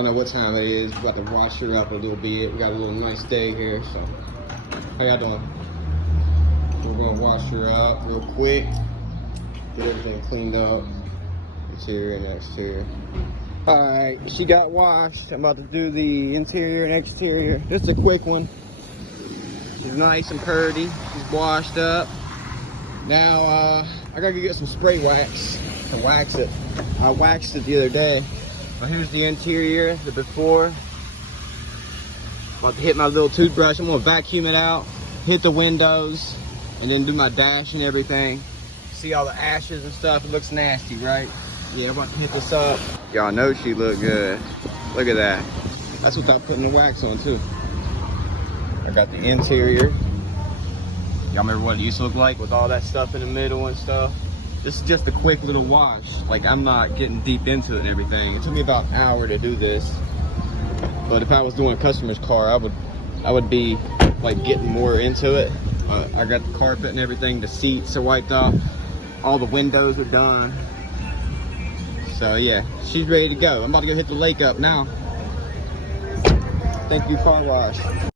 Y'all know what time it is. We're about to wash her up a little bit. We got a little nice day here, so. How y'all doing? We're gonna wash her up real quick. Get everything cleaned up. Interior and exterior. Alright, she got washed. I'm about to do the interior and exterior. Just a quick one. She's nice and purty. She's washed up. Now, I gotta get some spray wax to wax it. I waxed it the other day. But here's the interior, the before. About to hit my little toothbrush. I'm gonna vacuum it out, hit the windows, and then do my dash and everything. See all the ashes and stuff? It looks nasty, right? Yeah, I'm about to hit this up. Y'all know she look good. Look at that. That's without putting the wax on too. I got the interior. Y'all remember what it used to look like with all that stuff in the middle and stuff? This is just a quick little wash. Like, I'm not getting deep into it and everything. It took me about an hour to do this. But if I was doing a customer's car, I would be like getting more into it. I got the carpet and everything. The seats are wiped off. All the windows are done. So yeah, she's ready to go. I'm about to go hit the lake up now. Thank you, car wash.